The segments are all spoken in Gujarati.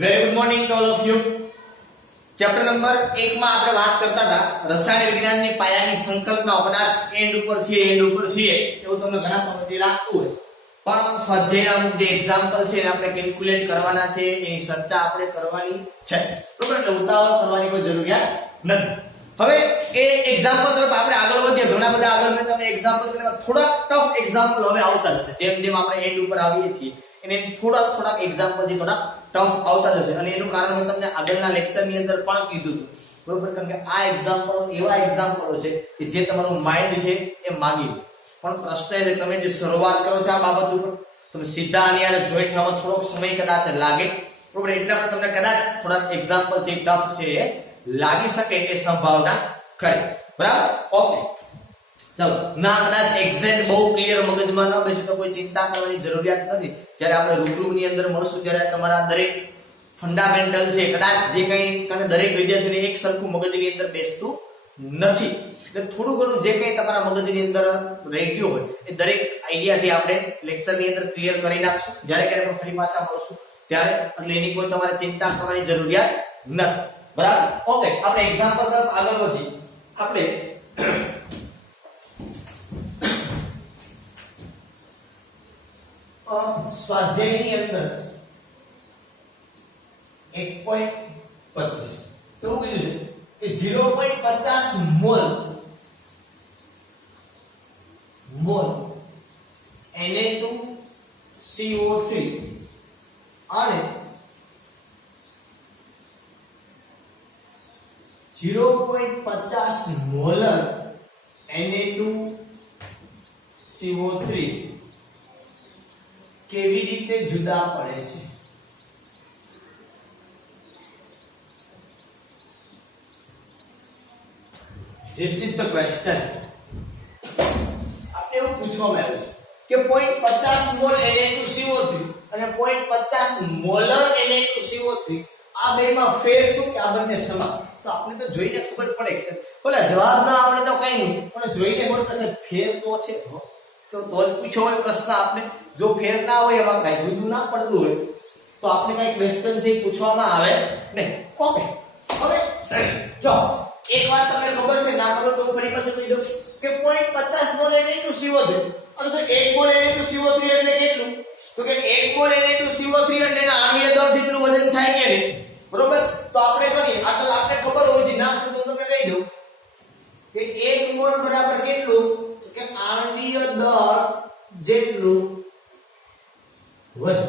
Very good morning to all of you. Chapter number 1 માં આપણે વાત કરતા હતા રસાયણ વિજ્ઞાનની પાયાની સંકલ્પનાઓ. કદાચ એન્ડ ઉપર છીએ એવું તમને ઘણા સમયથી લાગતું હોય, પણ સ્વાધ્યાયના અમુક જે એક્ઝામ્પલ છે એને આપણે કેલ્ક્યુલેટ કરવાના છે, એની ચર્ચા આપણે કરવાની છે. બરોબર, એટલે ઉતાવળ કરવાની કોઈ જરૂરિયાત નથી. હવે એ એક્ઝામ્પલ તરફ આપણે આગળ વધીએ. ઘણા બધા આગળ મેં તમને એક્ઝામ્પલ કર્યા, થોડા ટફ એક્ઝામ્પલ હવે આવતા જશે. જેમ જેમ આપણે એન્ડ ઉપર આવીએ છીએ એને થોડા એક્ઝામ્પલ જે થોડા ટફ આવતા જશે. અને એનું કારણ મેં તમને આગળના લેક્ચરની અંદર પણ કીધું હતું. બરોબર, કારણ કે આ એક્ઝામ્પલો એવા એક્ઝામ્પલો છે કે જે તમારું માઇન્ડ છે એ માંગી લે. પણ પ્રશ્ન એ છે તમે જે શરૂઆત કરો છો આ બાબત ઉપર, તમે સીધા આની યાર જોઈન્ટ થવામાં થોડોક સમય કદાચ લાગે. બરોબર, એટલે આપણે તમને કદાચ થોડા એક્ઝામ્પલ જે ટફ છે એ લાગી શકે એ સંભાવના ખરી. બરાબર, ઓકે. ચાલો, ના કદાચ એક્ઝેક્ટ બહુ ક્લિયર મગજમાં ન બેસે તો કોઈ ચિંતા કરવાની જરૂરિયાત નથી. જ્યારે આપણે રૂબરૂની અંદર મળશું ત્યારે તમારા દરેક ફંડામેન્ટલ છે, કદાચ જે કંઈ તમે દરેક વિદ્યાર્થીને એક સરખું મગજની અંદર બેસતું નથી. એટલે થોડું ઘણું જે કંઈ તમારા મગજની અંદર રહી ગયું હોય એ દરેક આઈડિયાથી આપણે લેક્ચરની અંદર ક્લિયર કરી નાખશું. જ્યારે ક્યારે પણ ફરી પાછા મળશું ત્યારે, એટલે એની કોઈ તમારે ચિંતા કરવાની જરૂરિયાત નથી. બરાબર, ઓકે. આપણે એક્ઝામ્પલ તરફ આગળ વધીએ. આપણે સ્વાધ્યાયની અંદર 1.25 તો શું કીધું છે કે 0.50 મોલ Na2CO3 અને 0.50 મોલર Na2CO3 કેવી રીતે જુદા પડે છે? This is the question. આપણે એવું પૂછવામાં આવ્યું છે કે 0.50 મોલ Na2CO3 અને 0.50 મોલર Na2CO3 આ બેમાં ફેર શું કે આ બંને સમાન? તો આપણે તો જોઈને ખબર પડે છે. બોલે જવાબ ના આવડે તો કઈ નહીં, પણ જોઈને ખબર પડશે ફેર તો છે. તો જ પૂછો હોય પ્રશ્ન. આપણે જો ફેર ના હોય એમાં કઈ જુદું ના પડતું હોય તો આપણે કઈ ક્વેશ્ચન છે પૂછવામાં આવે નહીં. ઓકે, હવે જો એક વાત તમને ખબર છે, ના ખબર તો ફરી પાછું કહી દઉં કે 0.50 મોલ Na2CO3 અને તો 1 મોલ Na2CO3 એટલે કેટલું? તો કે 1 મોલ Na2CO3 એટલે એના આણ્વીય દળ જેટલું વજન થાય કે નહીં? બરોબર, તો આપણે કરીએ આટલા આપણે ખબર હોવી જોઈએ. ના તો તમને કહી દઉં કે 1 મોલ બરાબર કેટલું? તો કે આણ્વીય દળ જેટલું વજન.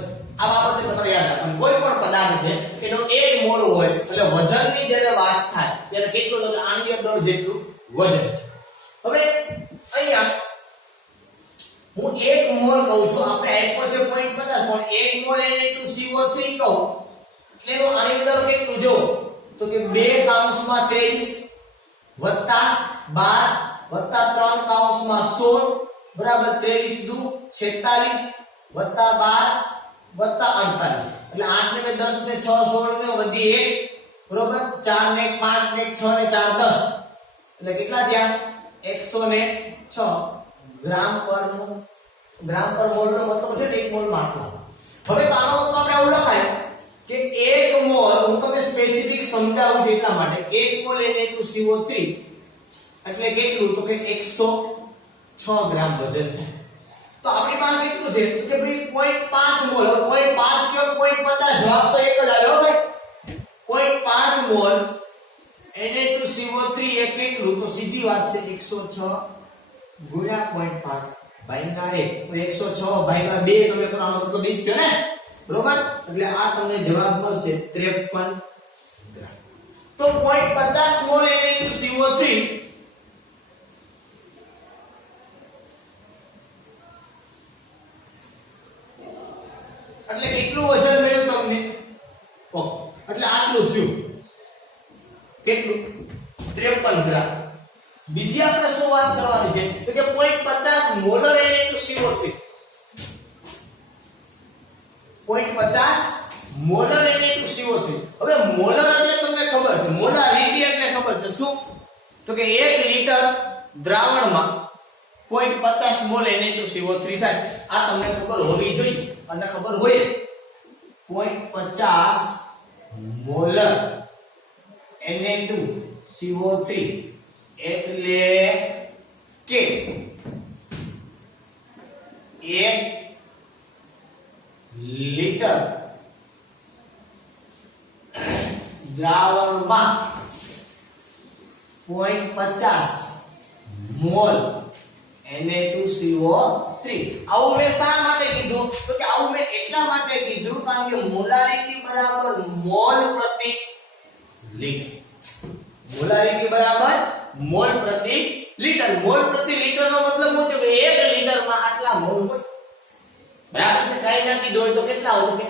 આ બાબતે તમારે યાદ રાખવાનું. કોઈ પણ પદાર્થ છે એનો 1 મોલ હોય એટલે વજનની જ્યારે વાત થાય ત્યારે કેટલું? તો આણ્વીય દળ જેટલું વજન. હવે અહીંયા હું 1 મોલ કહું છું, આપણે આપ્યો છે 0.50 પણ 1 મોલ Na2CO3 કહું એટલે એનું આણ્વીય દળ કેટલું? જો તો કે 2 વત્તા 12 વત્તા 3 બરાબર 23 દુ 46 વત્તા 12 વત્તા 48 એટલે 8 ને 10 ને 6 16 ને વધી 1 બરોબર 4 ને 1 5 ને 1 6 ને 4 10 એટલે કેટલા થયા? 106 ગ્રામ પર મોલ નો મતલબ છે 1 મોલ માં આટલા. હવે તો આનો મતલબ આપણે આવું લખાય કે 1 મોલ, હું તમને સ્પેસિફિક સમજાવું છું એટલા માટે, 1 મોલ Na2CO3 એટલે કેટલું? તો કે 106 ગ્રામ વજન થાય. તો આપણી પાસે કેટલું છે? તો કે ભાઈ 0.5 મોલ. 0.5 કે 0.50 જવાબ તો એક જ આવ્યો ભાઈ. 0.5 મોલ Na2CO3 એ કેટલું? તો સીધી વાત છે 106 ગુણ્યા 0.5 ભાગ્યા 1. 106 ભાગ્યા 2 તમે કરો આનો મતલબ ઈ જ છે ને? બરોબર, એટલે આ તમને જવાબ મળશે 53 ગ્રામ. તો 0.50 મોલ Na2CO3 એટલે કેટલું વજન મળ્યું તમને? ઓકે, એટલે આટલું થયું. કેટલું? 53 ગ્રામ. બીજી આપણે શું વાત કરવાની છે? તો કે 0.50 મોલર Na2CO3 0.50 મોલર Na2CO3. હવે મોલર એટલે તમને ખબર છે, મોલારિટી એટલે ખબર છે શું? તો કે 1 લિટર દ્રાવણમાં 0.50 મોલ Na2CO3 થાય. આ તમને ખબર હોવી જોઈએ અને ખબર હોય 0.50 મોલર Na2CO3 એટલે કે 1 લીટર દ્રાવણમાં 0.50 મોલ Na2CO3. આવું મેં શા માટે કીધું? તો કે આવું મેં એટલા માટે કીધું કારણ કે મોલારિટી બરાબર મોલ પ્રતિ લીટર. મોલારિટી બરાબર મોલ પ્રતિ લીટર. મોલ પ્રતિ લીટર નો મતલબ શું થયો કે 1 લીટરમાં આટલા મોલ હોય. બરાબર છે? કાઈ ના કીધું હોય તો કેટલા હોય? તો કે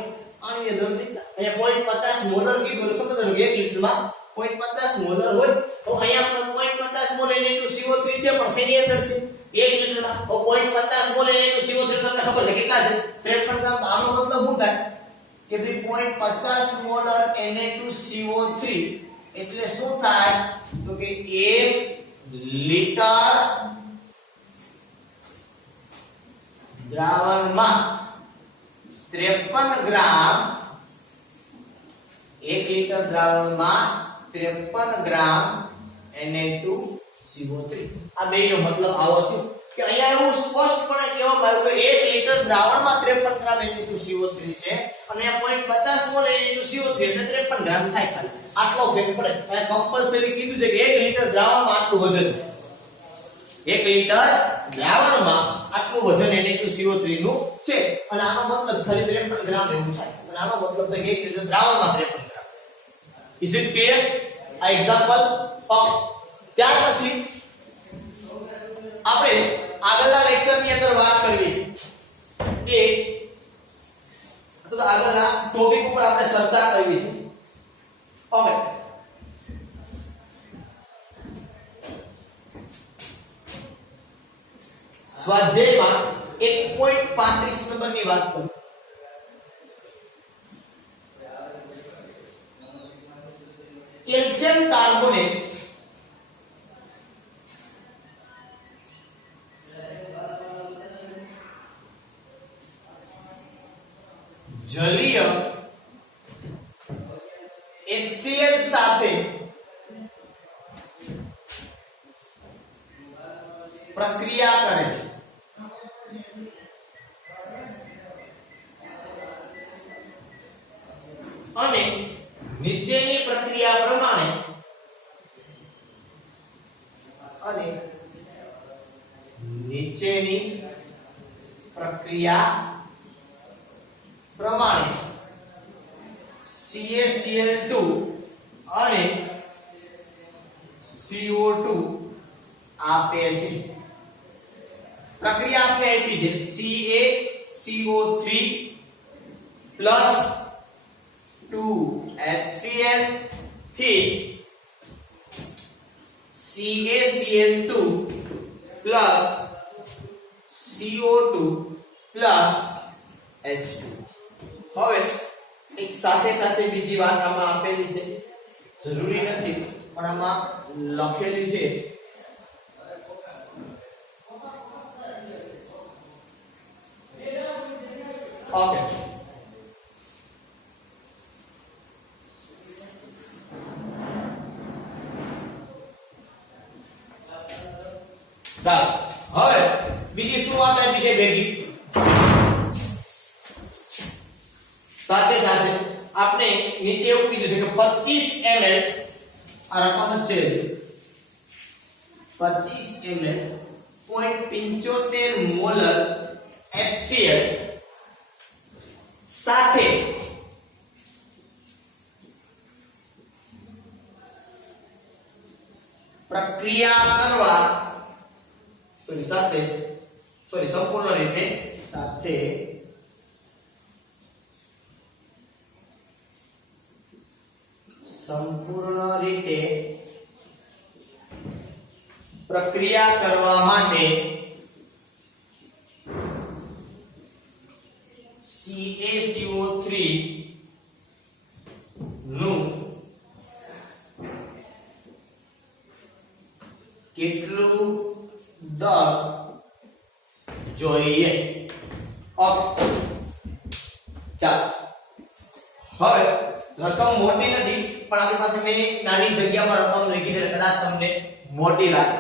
અણ્વીય દ્રવ્ય અહીંયા 0.50 મોલર કીધું એટલે સમજવાનું 1 લીટરમાં 0.50 મોલર હોય. તો અહીંયા પણ 0.50 મોલ Na2CO3 છે પણ શેની અંદર છે? 1 લીટરમાં. તો 0.50 મોલ Na2CO3 તમને ખબર છે કેટલા છે? 53 ગ્રામ. તો આનો મતલબ શું થાય કે ભાઈ 0.50 મોલર Na2CO3 એટલે શું થાય? તો કે 1 લીટર દ્રાવણમાં 53 ગ્રામ 1 લીટર દ્રાવણમાં 53 ગ્રામ Na2CO3. આ બેનો મતલબ આવો થયો કે અહીંયા એવું સ્પષ્ટપણે કહેવામાં આવ્યું કે 1 લીટર દ્રાવણમાં 53 ગ્રામ Na2CO3 છે અને 0.50 મોલ Na2CO3 એટલે 53 ગ્રામ થાય ખાલી. આટલો ફેર પડે. અને કમ્પલસરી કીધું છે કે 1 લીટર દ્રાવણમાં આટલું વજન છે. 1 લીટર દ્રાવણમાં આટલું વજન Na2CO3 નું છે અને આનો મતલબ ખાલી 53 ગ્રામ એવું થાય. અને આનો મતલબ છે કે 1 લીટર દ્રાવણમાં 53 ગ્રામ. Is it clear? આ એક્ઝામ્પલ. ઓકે. ત્યાર પછી આપણે આગળના લેક્ચરની અંદર વાત કરવી છે કે આગળના ટોપિક ઉપર આપણે ચર્ચા કરવી છે. ઓકે. સ્વાધ્યાયમાં 1.35 નંબરની વાત કરું. કેલ્શિયમ કાર્બોનેટ જલીય HCl સાથે પ્રક્રિયા કરે છે અને નીચેની પ્રક્રિયા પ્રમાણે CaCl2 અને CO2 આપે છે. પ્રક્રિયા આપણે આપી છે CaCO3 2HCl થી CaCl2 CO2 H2. હવે એક સાથે સાથે બીજી વાત આમાં આપેલી છે, જરૂરી નથી પણ આમાં લખેલી છે. ઓકે. ચાલો હવે બીજી શું વાત આવી છે ભેગી સાથે સાથે આપણે નીચે એવું કીધું છે કે 25 ml આ રકમ છે 25 ml 0.75 મોલર HCl સાથે પ્રક્રિયા કરવા સંપૂર્ણ રીતે સાથે પ્રક્રિયા કરવા માટે CaCO3 નું કેટલું દળ જોઈએ. ઓકે ચાલો હવે રકમ મોટી નથી પણ આપણી પાસે મેં નાની જગ્યામાં રકમ લખી છે કદાચ તમને મોટી લાગે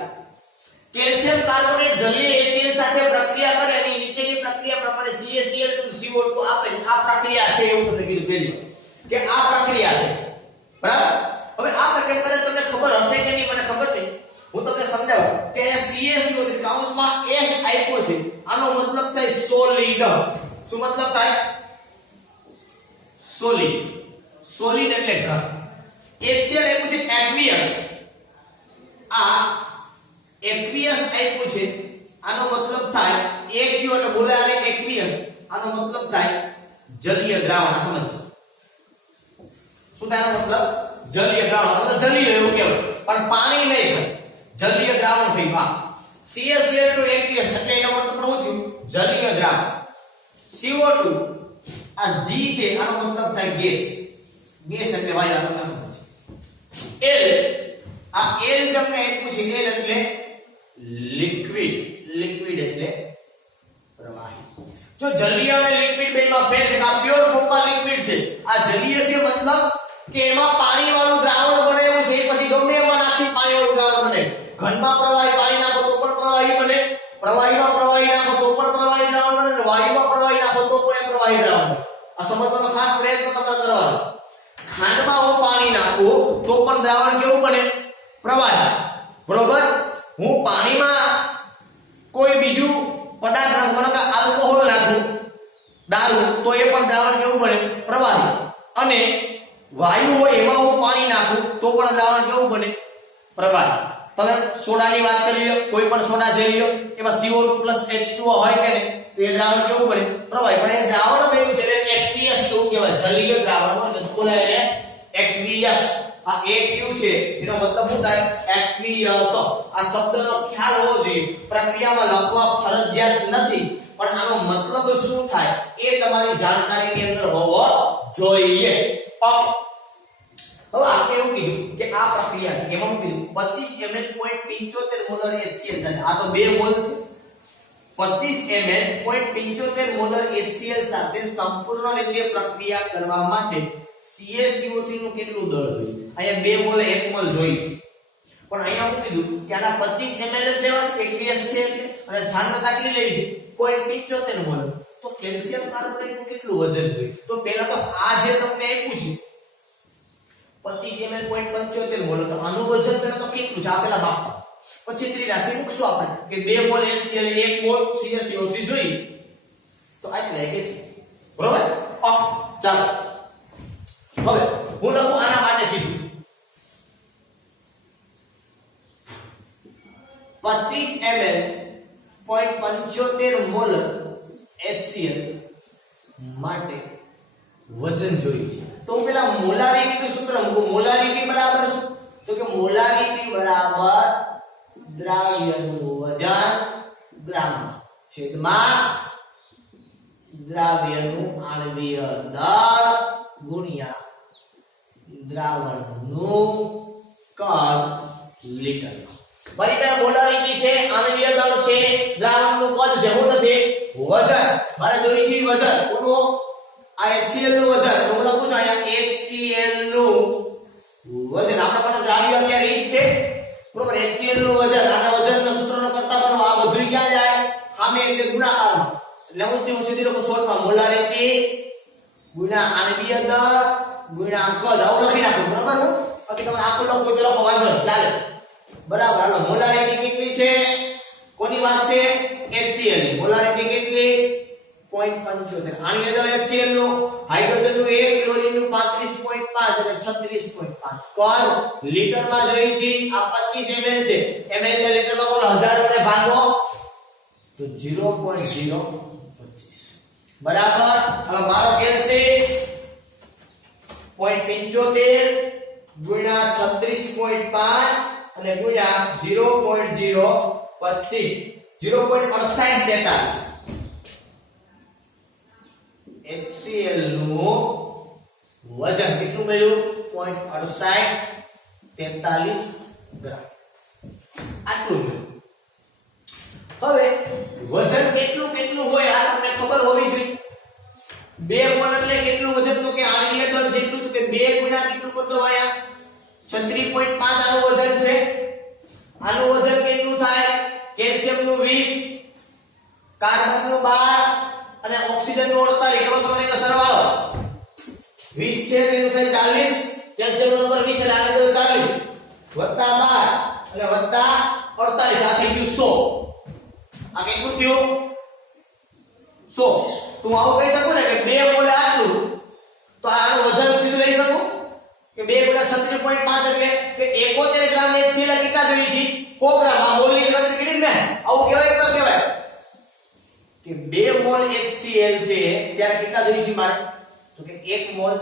કેલ્શિયમ કાર્બોનેટ જલીય HCl સાથે પ્રક્રિયા કરે અને નીચેની પ્રક્રિયા પ્રમાણે CaCl2 CO2 આપે છે આ પ્રક્રિયા છે એવું તમને કીધું પહેલી કે આ પ્રક્રિયા છે બરાબર હવે આ પ્રક્રિયા કદાચ તમને ખબર હશે કે નહીં મને ખબર નહીં હું તમને સમજાવું કે CaCO3 કૌંસમાં S આપ્યો છે આનો મતલબ થાય સોલિડ શું મતલબ થાય સોલિડ એટલે ઘન HCl આપ્યું છે એક્વિયસ આ એક્વિયસ આપ્યું છે આનો મતલબ થાય એક્યુ એટલે બોલાય એક્વિયસ આનો મતલબ થાય જલીય દ્રાવણ સમજો શું થાય આનો મતલબ જલીય દ્રાવણ એટલે જલીય એવું કહેવાય પણ પાણી નહીં જલીય દ્રાવણ થઈ હા CaCl2 એક્વિયસ એટલે એનો મતલબ શું થયું જલીય દ્રાવણ CO2 આ G છે આનો મતલબ થાય ગેસ એટલે વાયુ તમને ખબર છે L આ L તમને આપ્યું છે L એટલે લિક્વિડ એટલે પ્રવાહી જો જલીય અને લિક્વિડ બેમાં ફેર છે આ પ્યોર ફોર્મમાં લિક્વિડ છે આ જલીય છે મતલબ કે એમાં પાણી વાળું દ્રાવણ બને એવું છે પછી ગમે એમાં નાખી પાણી વાળું દ્રાવણ બને ઘનમાં પ્રવાહી પાણી નાખો તો પણ પ્રવાહી બને પ્રવાહીમાં પ્રવાહી નાખો તો પણ પ્રવાહી દ્રાવણ બને અને વાયુમાં પ્રવાહી નાખો તો પણ પ્રવાહી દ્રાવણ બને આ સમજવાનો ખાસ પ્રયત્ન તમારે કરવાનો ખાંડમાં હું પાણી નાખું તો પણ દ્રાવણ કેવું બને પ્રવાહી બરોબર હું પાણીમાં કોઈ બીજું પદાર્થ નાખું કે આલ્કોહોલ નાખું દારૂ તો એ પણ દ્રાવણ કેવું બને પ્રવાહી અને વાયુ હોય એમાં હું પાણી નાખું તો પણ દ્રાવણ કેવું બને પ્રવાહી તમે સોડાની વાત કરી લો કોઈ પણ સોડા જોઈ લો એમાં CO2 H2O હોય કે નહીં તો એ દ્રાવણ કેવું બને પ્રવાહી પણ એ દ્રાવણ બન્યું છે એક્વિયસ કેવું કહેવાય જલીય દ્રાવણ એટલે બોલાય એને એક્વિયસ આ AQ છે એનો મતલબ શું થાય એક્વિયસ આ શબ્દનો ખ્યાલ હોવો જોઈએ પ્રક્રિયામાં લખવા ફરજિયાત નથી પણ આનો મતલબ શું થાય એ તમારી જાણકારીની અંદર હોવો જોઈએ હવે આપણે એવું કીધું કે આ પ્રક્રિયા છે એમાં કીધું 25 ml 0.75 મોલર HCl સાથે આ તો 2 મોલ છે 25 ml 0.75 મોલર HCl સાથે સંપૂર્ણ રીતે પ્રક્રિયા કરવા માટે CaCO3 નું કેટલું દળ જોઈએ અહીંયા 2 મોલ 1 મોલ જોઈએ છે પણ અહીંયા હું કીધું કે આના 25 ml જ લેવા છે એક્વિયસ છે અને સાંદ્રતા કેટલી લેવી છે 0.75 મોલ તો કેલ્શિયમ કાર્બોનેટ નું કેટલું વજન જોઈએ તો પહેલા તો આ જે તમને આપ્યું છે 25 ml 0.75 મોલ તો આનું વજન પહેલા તો કેટલું છે આ પહેલા માપવા પછી ત્રી રાશિ મૂકશું આપણે કે 2 મોલ HCl 1 મોલ CaCO3 જોઈએ તો આટલા કે બરોબર ચાલો હવે હું લખું આના માટે સીધું 25 ml 0.75 મોલ HCl માટે વજન જોઈએ છે તો પેલા મોલારિટીનું સૂત્ર મૂકો મોલારિટી બરાબર શું તો કે મોલારિટી બરાબર દ્રાવ્યનું વજન ગ્રામમાં છેદમાં દ્રાવ્યનું આણ્વીય દળ ગુણ્યા દ્રાવણનું કદ લીટરમાં મારી પાસે મોલારિટી છે આણ્વીય દળ છે દ્રાવણનું કદ જેવું નથી વજન મારે જોઈએ છે વજન કોનો આ HCl નું વજન તો હું લખું છું અહીંયા HCl નું વજન આપણા માટે દ્રાવ્ય અત્યારે ઈ છે બરોબર HCl નું વજન આના વજનના સૂત્રનો કરતા કરો આ બધું ક્યાં જાય સામે એટલે ગુણાકારમાં એટલે હું તે સીધી લખું શોર્ટમાં મોલારિટી ગુણ્યા આણ્વીય દળ ગુણ્યા કદ આવું લખી નાખું બરાબર હું બાકી તમે આખું લખો તો લખો વાંધો ચાલે બરાબર હાલો મોલારિટી કેટલી છે કોની વાત છે HCl ની મોલારિટી કેટલી 0.75 આણ્વીય દળ HCl નું હાઇડ્રોજન નું 1 ક્લોરીન નું 35.5 અને 36.5 કદ લીટરમાં જોઈ છે આ 25 ml છે ml ને લીટરમાં કોણ 1000 વડે ભાગો તો 0.025 બરાબર હવે મારો કેલ્શિયમ 0.75 ગુણ્યા 36.5 અને ગુણ્યા 0.025 0.6843 HCl નું વજન કેટલું મળ્યું 0.6843 ગ્રામ આટલું મળ્યું હવે વજન કેટલું હોય આ તમને ખબર હોવી જોઈએ 2 મોલ એટલે કેટલું વજન તો કે આણ્વીય દળ જેટલું તો કે 2 2 ગુણ્યા કેટલું કર દો અહીંયા 36.5 આનું વજન છે આનું વજન કેટલું થાય કેલ્શિયમ નું 20 કાર્બન નું 12 અને ઓક્સિજન નું 48 કરો તમને એનો સરવાળો 20 છે એટલે એનું થાય 40 કેલ્શિયમ નો નંબર 20 એટલે આને તો 40 વત્તા 12 અને વત્તા 48 આ થઈ ગયું 100 આ કેટલું થયું 100 તું આવું કહી શકું ને કે 2 મોલ આટલું તો આનું વજન સીધું લઈ શકું કે 2 ગુણ્યા 36.5 એટલે કે 71 ગ્રામ HCl કેટલા જોઈએ છે 100 ગ્રામ આ મોલની ગણતરી કરી ને આવું કહેવાય કે ન કહેવાય કે 2 મોલ HCl છે ત્યારે કેટલા જોઈએ છે મારે તો કે 1 મોલ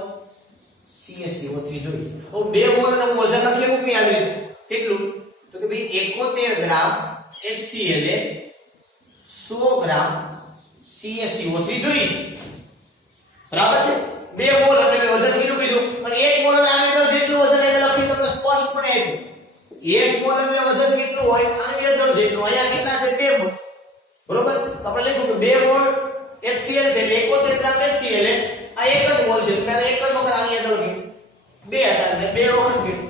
CaCO3 જોઈએ હવે 2 મોલ નું વજન લખી એવું નહીં આવે કેટલું તો કે ભાઈ 71 ગ્રામ HCl એ 100 ગ્રામ CaCO3 જોઈએ બરાબર છે 2 મોલ એટલે વજન કેટલું કીધું અને 1 મોલ એટલે આની અંદર જેટલું વજન એટલે લખી તમને સ્પષ્ટપણે આપ્યું 1 મોલ એટલે વજન કેટલું હોય આની અંદર જેટલું અહીંયા કેટલા છે 2 મોલ બરોબર તો આપણે લખ્યું કે 2 મોલ HCl છે એટલે 71 ગ્રામ HCl આ એક જ મોલ છે તો મેં એક જ વખત આની અંદર લખ્યું 2 હતા એટલે 2 વખત કીધું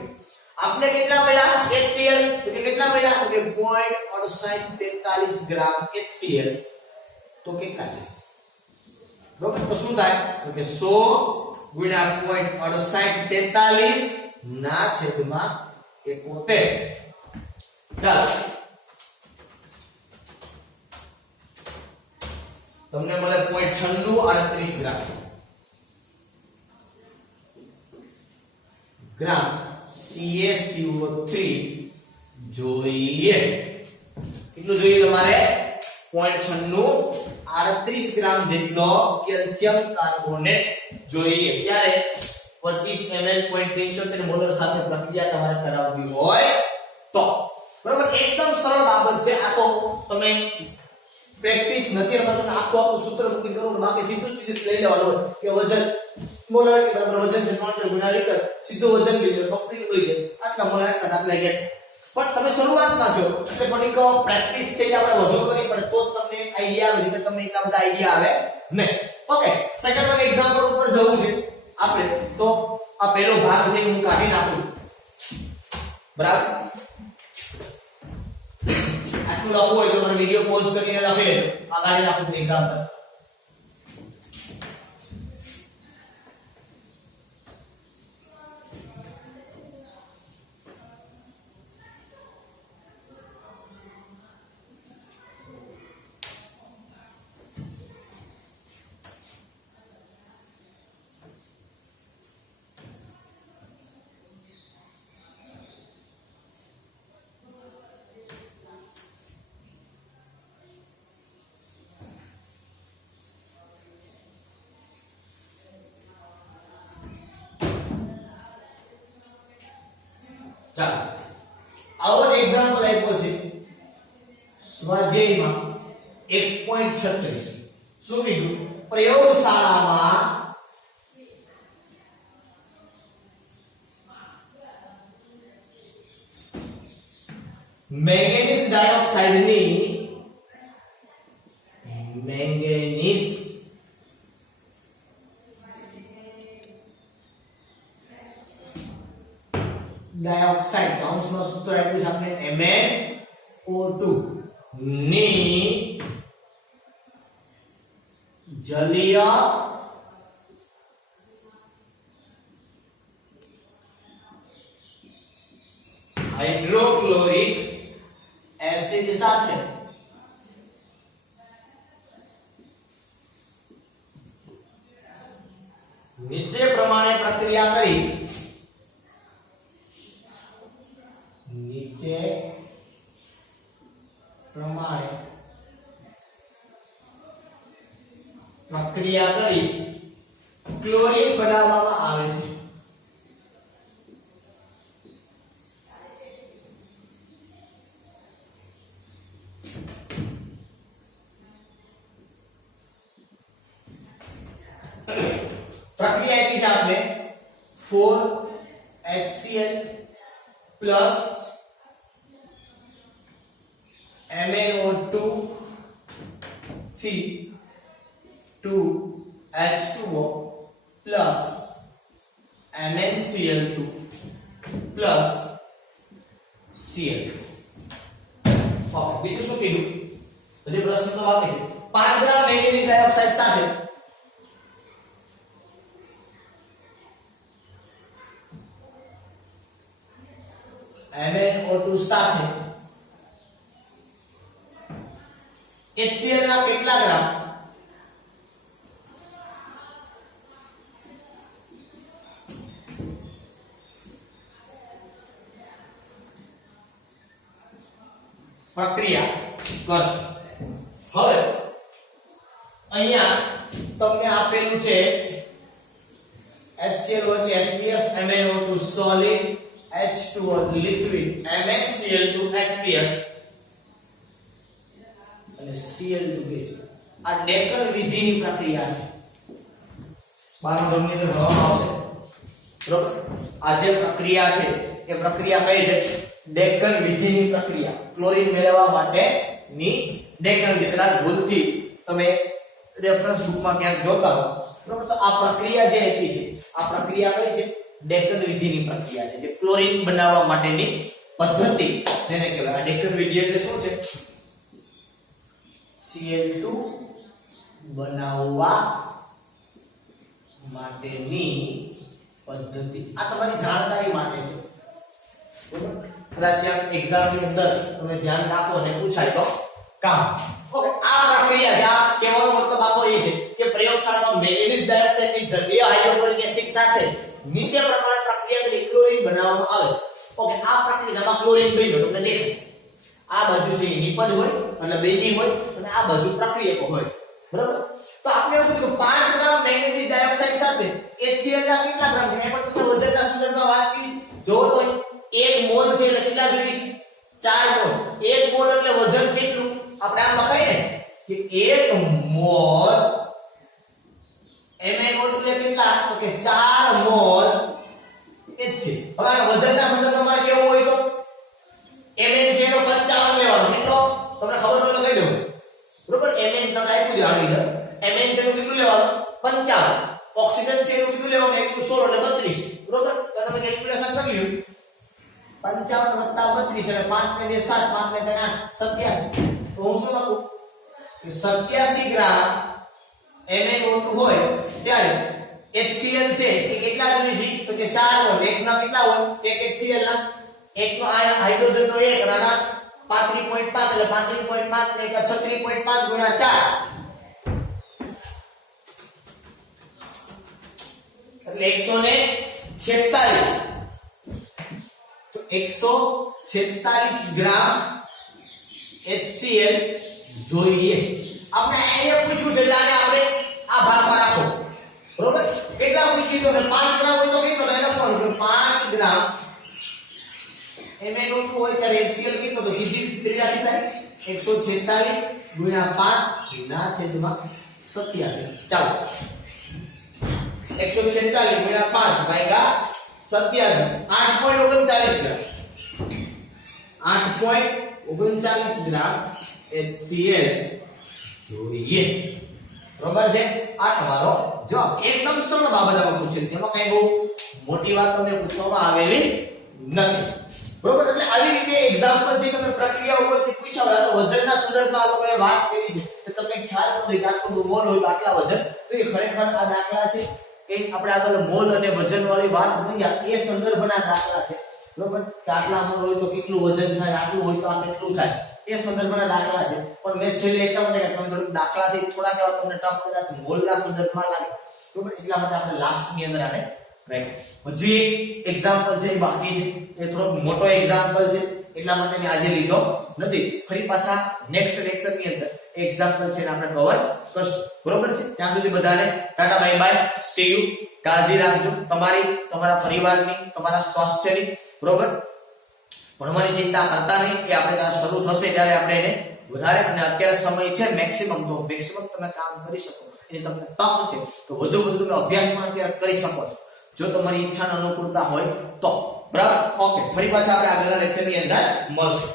આપણે કેટલા મળ્યા HCl તો કે કેટલા મળ્યા તો કે 0.6843 ગ્રામ HCl તો કેટલા છે બરોબર તો શું થાય તો કે 100 ગુણ્યા 0.6843 ના છેદમાં 71 ચાલો તમને મળે 0.9638 ગ્રામ CaCO3 જોઈએ કેટલું જોઈએ તમારે 0.9638 ગ્રામ જેટલો કેલ્શિયમ કાર્બોનેટ જોઈએ ત્યારે 25 ml 0.75 મોલર સાથે પ્રક્રિયા તમારે કરાવવી હોય તો બરોબર એકદમ સરળ બાબત છે આ તો તમે પ્રેક્ટિસ નથી એમાં તમે આખું સૂત્ર મૂકી કરો બાકી સીધું લઈ લેવાનું હોય કે વજન મોલર કે બરાબર વજન છે 3 ગુણ્યા લીટર સીધું વજન લઈ લો કમ્પ્લીટ મળી જાય આટલા મોલર આટલા દાખલા ગયા પણ તમે શરૂઆતમાં જો એટલે થોડીક પ્રેક્ટિસ છે કે આપણે વધુ કરવી પડે તો તમને આઈડિયા આવે એટલે તમને એટલા બધા આઈડિયા આવે નહીં ઓકે સેકન્ડ વન એક્ઝામ્પલ ઉપર જવું છે આપણે તો આ પહેલો ભાગ છે હું કાઢી નાખું છું બરાબર આટલું લખવું હોય તો મને વિડિયો પોઝ કરીને લખી લેજો આ કાઢી નાખું છું એક્ઝામ્પલ ચાલો આવો જ એક્ઝામ્પલ આપ્યો છે સ્વાધ્યાયમાં 1.36 શું કીધું પ્રયોગશાળામાં મેંગેનીઝ ડાયોક્સાઇડની મેંગેનીઝ ડાયોક્સાઇડ કૌંસમાં સૂત્ર આપ્યું છે આપણે MnO2 ની જલીય હાઇડ્રોક્લોરિક એસિડ સાથે નીચે પ્રમાણે પ્રક્રિયા કરી નીચે પ્રમાણે પ્રક્રિયા કરી ક્લોરીન બનાવવામાં આવે છે પ્રક્રિયા એટલી છે આપણે 4HCl plus MnO2 થી 2H2O plus MnCl2 plus Cl2. Okay, બીજું શું કીધું? બધી પ્રશ્ન તો બાકી છે. 5 ગ્રામ મેંગેનીઝ ડાયોક્સાઇડ સાથે MnO2 સાથે HCl ના કેટલા ગ્રામ? પ્રક્રિયા કરશો. હવે અહીંયા તમને આપેલું છે HCl એટલે aqueous, MnO2 solid, H2O liquid, MnCl2 aqueous અને Cl2 gas. આ ડેકન વિધિની પ્રક્રિયા છે. 12મા ધોરણની અંદર ભણવામાં આવશે. બરોબર? આ જે પ્રક્રિયા છે એ પ્રક્રિયા કઈ છે? ડેકન વિધિની પ્રક્રિયા. ક્લોરીન મેળવવા માટેની ડેકન વિધિ. કદાચ ભૂલથી તમે રેફરન્સ બુકમાં ક્યાંક જોતા હો, બરોબર? તો આ પ્રક્રિયા જે આપી છે, આ પ્રક્રિયા કઈ છે? ડેકન વિધિની પ્રક્રિયા છે, જે ક્લોરીન બનાવવા માટેની પદ્ધતિ જેને કહેવાય. આ ડેકન વિધિ એટલે શું છે? Cl2 બનાવવા માટેની પદ્ધતિ. આ તમારી જાણકારી માટે છે. બરોબર? કદાચ એક્ઝામ ની અંદર તમે ધ્યાન રાખો અને પૂછાય તો કામ. ઓકે, આ પ્રક્રિયા છે. આ કહેવાનો મતલબ આખો એ છે કે પ્રયોગશાળામાં મેંગેનીઝ ડાયોક્સાઇડની જલીય હાઇડ્રોક્લોરિક એસિડ સાથે નીચે પ્રમાણે પ્રક્રિયા કરી ક્લોરીન બનાવવામાં આવે છે. ઓકે, આ પ્રક્રિયામાં ક્લોરીન બન્યો તમને દેખાય છે. આ બાજુ છે એ નિપજ હોય અને બેઝી હોય અને આ બાજુ પ્રક્રિયકો હોય. બરાબર? તો આપણે એવું કીધું કે 5 ગ્રામ મેંગેનીઝ ડાયોક્સાઇડ સાથે HCl ના કેટલા ગ્રામ? એ પણ તમે વજનના સંદર્ભમાં વાત કરી. જો તો 1 મોલ છે એટલે કેટલા જોઈએ છે? 4 મોલ. 1 મોલ એટલે વજન કેટલું? આપણે આમ લખાય ને કે 1 મોલ MnO2 એટલે કેટલા? તો કે 4 મોલ HCl. હવે આ વજનના સંદર્ભમાં મારે કેવું હોય તો Mn છે એનો 55 લેવાનો. કેટલો? તમને ખબર હોય તો કહી દઉં. બરોબર? Mn તમને આપ્યું છે આવી રીતે. Mn છે એનું કેટલું લેવાનું? 55. ઓક્સિજન છે એનું કેટલું લેવાનું? 1 નું 16 એટલે 32. બરોબર? તો તમે કેલ્ક્યુલેશન કરી લ્યો. 55 + 32 એટલે 5 ને 2 7, 5 ને 3 8, 87. તો હું શું લખું કે 87 ગ્રામ MnO2 હોય ત્યારે HCl છે એ કેટલા જોઈએ છે? તો કે 4 મોલ. એક ના કેટલા હોય? એક HCl ના એક નો આયન હાઇડ્રોજન નો 1 અને 35.5 એટલે 35.5 ને 36.5 ગુણ્યા 4 એટલે 146. તો 146 ગ્રામ HCl જોઈએ. આપણે અહીંયા પૂછ્યું છે એટલે આને આપણે આ ભાગમાં રાખો. બરોબર? કેટલા પૂછ્યું તો 5 ગ્રામ હોય તો કેટલો થાય? લખવાનું કે 5 ગ્રામ MnO2 હોય ત્યારે HCl કેટલો? તો સીધી ત્રિરાશી થાય 146 ગુણ્યા 5 ના છેદમાં 87. ચાલો 146 ગુણ્યા 5 ભાગ્યા 87 8.39 ગ્રામ. 8.39 ગ્રામ HCl જોઈએ. બરોબર છે? આ તમારો જવાબ. એકદમ સરળ બાબત આમાં પૂછેલી છે. એમાં કઈ બહુ મોટી વાત તમને પૂછવામાં આવેલી નથી. બરોબર? એટલે આવી રીતે એક્ઝામ્પલ જે તમે પ્રક્રિયા ઉપરથી પૂછ્યા હોય તો વજનના સંદર્ભમાં આ લોકોએ વાત કરી છે કે તમને ખ્યાલ નથી કે આટલું મોલ હોય તો આટલા વજન. તો એ ખરેખર આ દાખલા છે કે આપણે આગળ મોલ અને વજન વાળી વાત નહીં, એ સંદર્ભના દાખલા છે. બરોબર? કે આટલા મોલ હોય તો કેટલું વજન થાય, આટલું હોય તો આ કેટલું થાય, એ સંદર્ભના દાખલા છે. પણ મેં છેલ્લે એટલા માટે કે તમે થોડું દાખલાથી થોડાક એવા તમને ટફ કદાચ મોલના સંદર્ભમાં લાગે. બરોબર? એટલા માટે આપણે લાસ્ટની અંદર આને રાખ્યું. હજી એક એક્ઝામ્પલ છે એ બાકી છે, એ થોડો મોટો એક્ઝામ્પલ છે એટલા માટે મેં આજે લીધો નથી. ફરી પાછા નેક્સ્ટ લેક્ચરની અંદર એક્ઝામ્પલ છે એને આપણે કવર કરશું. બરોબર છે? ત્યાં સુધી બધાને Tata bye bye, C you. કાળજી રાખજો તમારી, તમારા પરિવારની, તમારા સ્વાસ્થ્યની. બરોબર? ભણવાની ચિંતા કરતા નહીં. એ આપણે શરૂ થશે ત્યારે આપણે એને વધારે, અને અત્યારે સમય છે મેક્સિમમ, તો મેક્સિમમ તમે કામ કરી શકો એની તમને તક છે. તો વધુ તમે અભ્યાસ પણ અત્યારે કરી શકો છો જો તમારી ઈચ્છાને અનુકૂળતા હોય તો. બરાબર? ઓકે, ફરી પાછા આપણે આગળના લેક્ચરની અંદર મળશું.